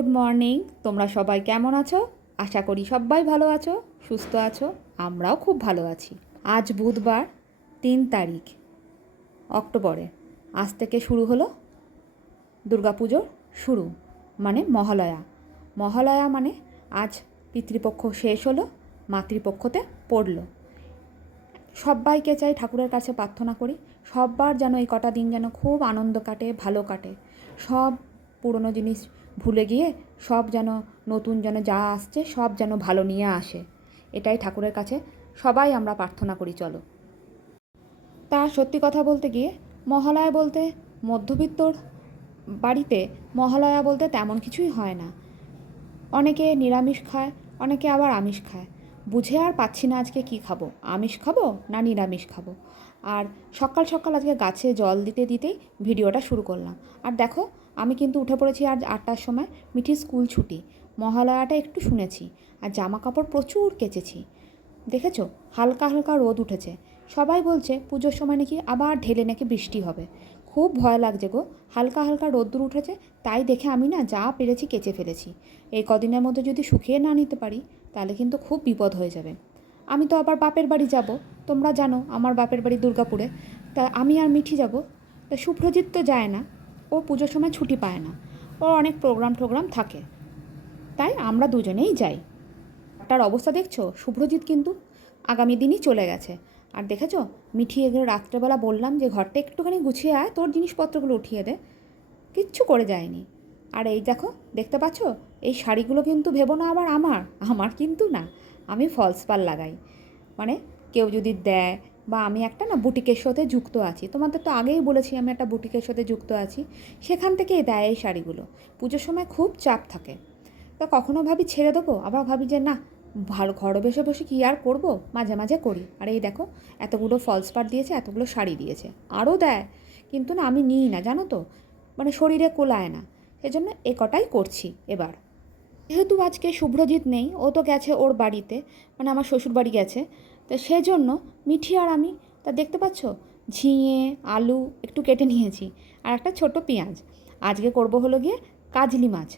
Good morning. তোমরা সবাই কেমন আছো? আশা করি সবাই ভালো আছো, সুস্থ আছো। আমরাও খুব ভালো আছি। আজ বুধবার 3 তারিখ অক্টোবরে। আজ থেকে শুরু হলো দুর্গাপুজোর শুরু, মানে মহালয়া। মহালয়া মানে আজ পিতৃপক্ষ শেষ হলো, মাতৃপক্ষতে পড়লো। সবাইকে চাই, ঠাকুরের কাছে প্রার্থনা করি সববার যেন এই কটা দিন যেন খুব আনন্দ কাটে, ভালো কাটে। সব পুরনো জিনিস ভুলে গিয়ে সব যেন নতুন যেন যা আসছে সব যেন ভালো নিয়ে আসে, এটাই ঠাকুরের কাছে সবাই আমরা প্রার্থনা করি। চলো। তা সত্যি কথা বলতে গিয়ে মহালয়া বলতে মধ্যবিত্তর বাড়িতে মহালয়া বলতে তেমন কিছুই হয় না। অনেকে নিরামিষ খায়, অনেকে আবার আমিষ খায়। বুঝে আর পাচ্ছি না আজকে কি খাবো, আমিষ খাবো না নিরামিষ খাবো। আর সকাল সকাল আজকে গাছে জল দিতে দিতেই ভিডিওটা শুরু করলাম। আর দেখো, আমি কিন্তু উঠে পড়েছি আজ 8টার সময়। মিঠির স্কুল ছুটি, মহালয়াটা একটু শুনেছি, আর জামা কাপড় প্রচুর কেচেছি। দেখেছো, হালকা হালকা রোদ উঠেছে। সবাই বলছে পুজোর সময় নাকি আবার ঢেলে নাকি বৃষ্টি হবে। খুব ভয় লাগছে গো। হালকা হালকা রোদ্দুর উঠেছে, তাই দেখে আমি না যা পেরেছি কেচে ফেলেছি। এই কদিনের মধ্যে যদি শুকিয়ে না নিতে পারি তাহলে কিন্তু খুব বিপদ হয়ে যাবে। আমি তো আবার বাপের বাড়ি যাব, তোমরা জানো আমার বাপের বাড়ি দুর্গাপুরে। তা আমি আর মিঠি যাব। তা শুভ্রজিৎ তো যায় না, ও পুজোর সময় ছুটি পায় না, ওর অনেক প্রোগ্রাম থাকে, তাই আমরা দুজনেই যাই। তার অবস্থা দেখছো, শুভ্রজিৎ কিন্তু আগামী দিনই চলে গেছে। আর দেখেছো, মিঠি এগুলো রাত্রেবেলা বললাম যে ঘরটা একটুখানি গুছিয়ে আয়, তোর জিনিসপত্রগুলো উঠিয়ে দে, কিচ্ছু করে যায়নি। আর এই দেখো, দেখতে পাচ্ছ, এই শাড়িগুলো কিন্তু ভেবো না আবার আমার কিন্তু না। আমি ফলস পাড় লাগাই, মানে কেউ যদি দেয়, বা আমি একটা না বুটিকের সাথে যুক্ত আছি, তোমাদের তো আগেই বলেছি আমি একটা বুটিকের সাথে যুক্ত আছি। সেখান থেকেই দেয় এই শাড়িগুলো। পুজোর সময় খুব চাপ থাকে, তা কখনো ভাবি ছেড়ে দেবো, আবার ভাবি যে না, ভালো ঘরে বসে বসে কী আর করবো, মাঝে মাঝে করি। আর এই দেখো, এতগুলো ফলস পাড় দিয়েছে, এতগুলো শাড়ি দিয়েছে, আরও দেয়, কিন্তু না আমি নিই না, জানো তো, মানে শরীরে কোলায় না। সেজন্য এ কটাই করছি এবার। যেহেতু আজকে শুভ্রজিৎ নেই, ও তো গেছে ওর বাড়িতে, মানে আমার শ্বশুর বাড়ি গেছে, তো সেজন্য মিঠি আর আমি, তা দেখতে পাচ্ছ, ঝিঙে আলু একটু কেটে নিয়েছি, আর একটা ছোট পেঁয়াজ। আজকে করব হলো গিয়ে কাজলি মাছ।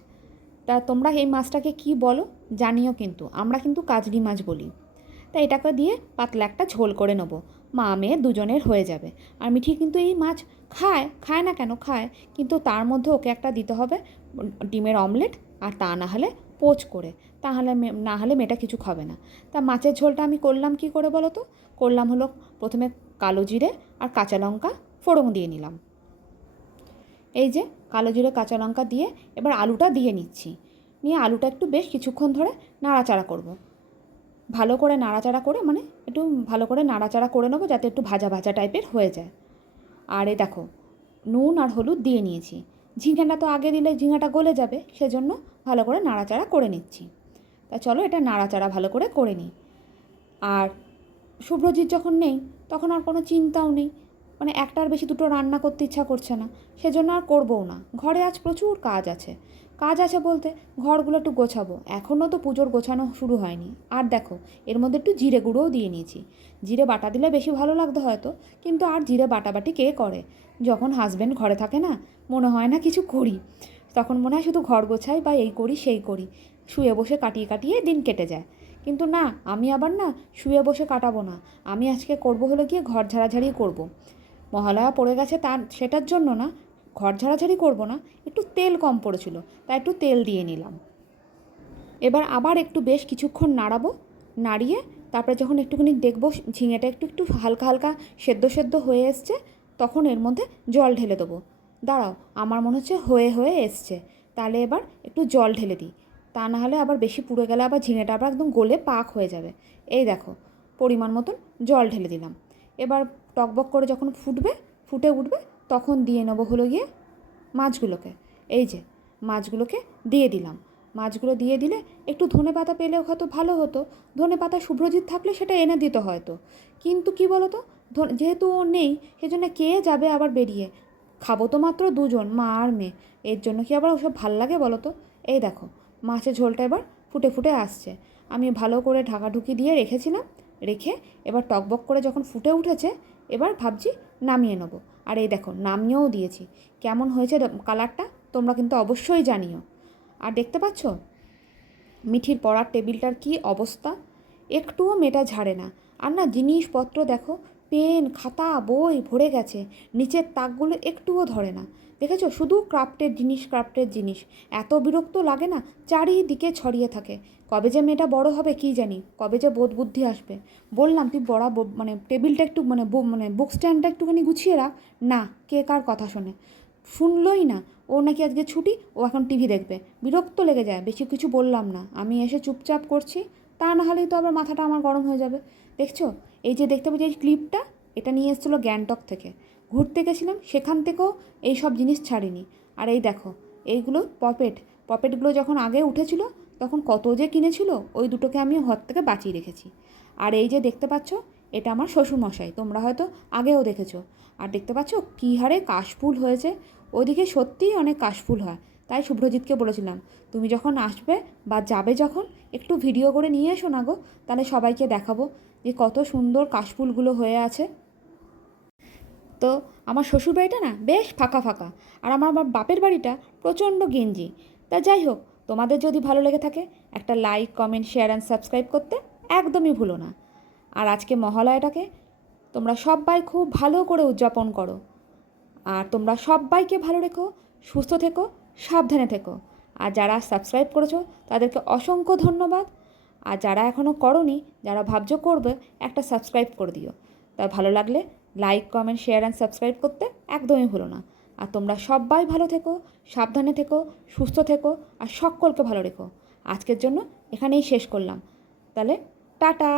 তা তোমরা এই মাছটাকে কি বলো জানিও, কিন্তু আমরা কিন্তু কাজলি মাছ বলি। তা এটাকে দিয়ে পাতলা একটা ঝোল করে নেবো, মা মেয়ে দুজনের হয়ে যাবে। আর মিঠি কিন্তু এই মাছ খায়, খায় না কেন খায়, কিন্তু তার মধ্যে ওকে একটা দিতে হবে ডিমের অমলেট, আর তা না হলে পোচ করে, তাহলে না হলে মেয়েটা কিছু খাবে না। তা মাছের ঝোলটা আমি করলাম কি করে বলো তো? করলাম হলো, প্রথমে কালো জিরে আর কাঁচা লঙ্কা ফোড়ন দিয়ে নিলাম। এই যে কালো জিরে কাঁচা লঙ্কা দিয়ে এবার আলুটা দিয়ে নিচ্ছি। নিয়ে আলুটা একটু বেশ কিছুক্ষণ ধরে নাড়াচাড়া করব। ভালো করে নাড়াচাড়া করে, মানে একটু ভালো করে নাড়াচাড়া করে নেবো, যাতে একটু ভাজা ভাজা টাইপের হয়ে যায়। আর এই দেখো, নুন আর হলুদ দিয়ে নিয়েছি। ঝিঙেটা তো আগে দিলে ঝিঙেটা গলে যাবে, সেজন্য ভালো করে নাড়াচাড়া করে নিচ্ছি। তা চলো এটা নাড়াচাড়া ভালো করে করে নিই। আর শুভ্রজিৎ যখন নেই তখন আর কোনো চিন্তাও নেই, মানে একটার বেশি দুটো রান্না করতে ইচ্ছা করছে না, সেজন্য আর করবও না। ঘরে আজ প্রচুর কাজ আছে। কাজ আছে বলতে ঘরগুলো একটু গোছাবো, এখনও তো পুজোর গোছানো শুরু হয়নি। আর দেখো, এর মধ্যে একটু জিরে গুঁড়োও দিয়ে নিয়েছি। জিরে বাটা দিলে বেশি ভালো লাগতো হয়তো, কিন্তু আর জিরে বাটাবাটি কে করে? যখন হাজব্যান্ড ঘরে থাকে না, মনে হয় না কিছু করি, তখন মনে হয় শুধু ঘর গোছাই বা এই করি সেই করি, শুয়ে বসে কাটিয়ে কাটিয়ে দিন কেটে যায়। কিন্তু না, আমি আবার না শুয়ে বসে কাটাবো না। আমি আজকে করবো হলো গিয়ে ঘর ঝাড়াঝাড়ি করব। মহালয়া পড়ে গেছে তার সেটার জন্য না, ঘর ঝাড়াঝাড়ি করবো না, একটু তেল কম পড়েছিল তাই একটু তেল দিয়ে নিলাম। এবার আবার একটু বেশ কিছুক্ষণ নাড়াবো, নাড়িয়ে তারপরে যখন একটুখানি দেখবো ঝিঙেটা একটু একটু হালকা হালকা সেদ্ধ সেদ্ধ হয়ে এসছে, তখন এর মধ্যে জল ঢেলে দেবো। দাঁড়াও, আমার মনে হচ্ছে হয়ে হয়ে এসছে, তাহলে এবার একটু জল ঢেলে দিই, তা না হলে আবার বেশি পুড়ে গেলে আবার ঝিঙেটা আবার একদম গলে পাক হয়ে যাবে। এই দেখো, পরিমাণ মতন জল ঢেলে দিলাম। এবার টকবক করে যখন ফুটে উঠবে, তখন দিয়ে নেবো হলো গিয়ে মাছগুলোকে। এই যে মাছগুলোকে দিয়ে দিলাম। মাছগুলো দিয়ে দিলে একটু ধনেপাতা পেলেও হয়তো ভালো হতো। ধনেপাতা শুভ্রজিৎ থাকলে সেটা এনে দিত হয়তো, কিন্তু কি বলো তো, যেহেতু ও নেই, সেজন্য কে যাবে আবার বেরিয়ে? খাবো তো মাত্র দুজন, মা আর মেয়ে, এর জন্য কি আবার ওসব ভাল লাগে বলো তো? এই দেখো, মাছের ঝোলটা এবার ফুটে ফুটে আসছে। আমি ভালো করে ঢাকাঢুকি দিয়ে রেখেছিলাম, রেখে এবার টকবক করে যখন ফুটে উঠেছে, এবার ভাবছি নামিয়ে নেবো। আর এই দেখো, নামিয়েও দিয়েছি। কেমন হয়েছে কালারটা তোমরা কিন্তু অবশ্যই জানিও। আর দেখতে পাচ্ছ মিঠির পড়ার টেবিলটার কি অবস্থা, একটুও মেয়েটা ঝাড়ে না। আর না জিনিসপত্র দেখো, পেন খাতা বই ভরে গেছে, নিচের তাকগুলো একটুও ধরে না। দেখেছো, শুধু ক্রাফটের জিনিস ক্রাফটের জিনিস। এত বিরক্ত লাগে না, চারিদিকে ছড়িয়ে থাকে। কবে যে মেয়েটা বড় হবে কি জানি, কবে যে বোধ বুদ্ধি আসবে। বললাম তুই পড়া মানে টেবিলটা একটু মানে বুক স্ট্যান্ডটা একটুখানি গুছিয়ে রাখ, না কে কার কথা শোনে, শুনলই না। ও নাকি আজকে ছুটি, ও এখন টিভি দেখবে। বিরক্ত লেগে যায়, বেশি কিছু বললাম না, আমি এসে চুপচাপ করছি। তা না হলেই তো আবার মাথাটা আমার গরম হয়ে যাবে। দেখছো, এই যে দেখতে পাচ্ছি এই ক্লিপটা, এটা নিয়ে এসেছিলো গ্যাংটক থেকে। ঘুরতে গেছিলাম, সেখান থেকেও এই সব জিনিস ছাড়িনি। আর এই দেখো, এইগুলো পপেটগুলো যখন আগে উঠেছিল তখন কত যে কিনেছিল, ওই দুটোকে আমি ঘর থেকে বাঁচিয়ে রেখেছি। আর এই যে দেখতে পাচ্ছ, এটা আমার শ্বশুরমশাই, তোমরা হয়তো আগেও দেখেছো। আর দেখতে পাচ্ছ কী হারে কাশফুল হয়েছে, ওইদিকে সত্যিই অনেক কাশফুল হয়। তাই শুভ্রজিৎকে বলেছিলাম, তুমি যখন আসবে বা যাবে যখন, একটু ভিডিও করে নিয়ে এসো না গো, তাহলে সবাইকে দেখাবো যে কত সুন্দর কাশফুলগুলো হয়ে আছে। তো আমার শ্বশুরবাড়িটা না বেশ ফাঁকা ফাঁকা, আর আমার বাপের বাড়িটা প্রচণ্ড গেঞ্জি। তা যাই হোক, তোমাদের যদি ভালো লেগে থাকে একটা like comment share and subscribe করতে একদমই ভুলো না। আর আজকে মহালয়াটাকে তোমরা সবাই খুব ভালো করে উদযাপন করো। আর তোমরা সবাইকে ভালো রেখো, সুস্থ থেকো, সাবধানে থেকো। আর যারা সাবস্ক্রাইব করেছো তাদেরকে অসংখ্য ধন্যবাদ। আর যারা এখনও করোনি, যারা ভাবছো করবে, একটা সাবস্ক্রাইব করে দিও। তা ভালো লাগলে like comment share and subscribe করতে একদমই ভুলো না। আর তোমরা সবাই ভালো থেকো, সাবধানে থেকো, সুস্থ থেকো, আর সকলকে ভালো রেখো। আজকের জন্য এখানেই শেষ করলাম, তাহলে টাটা।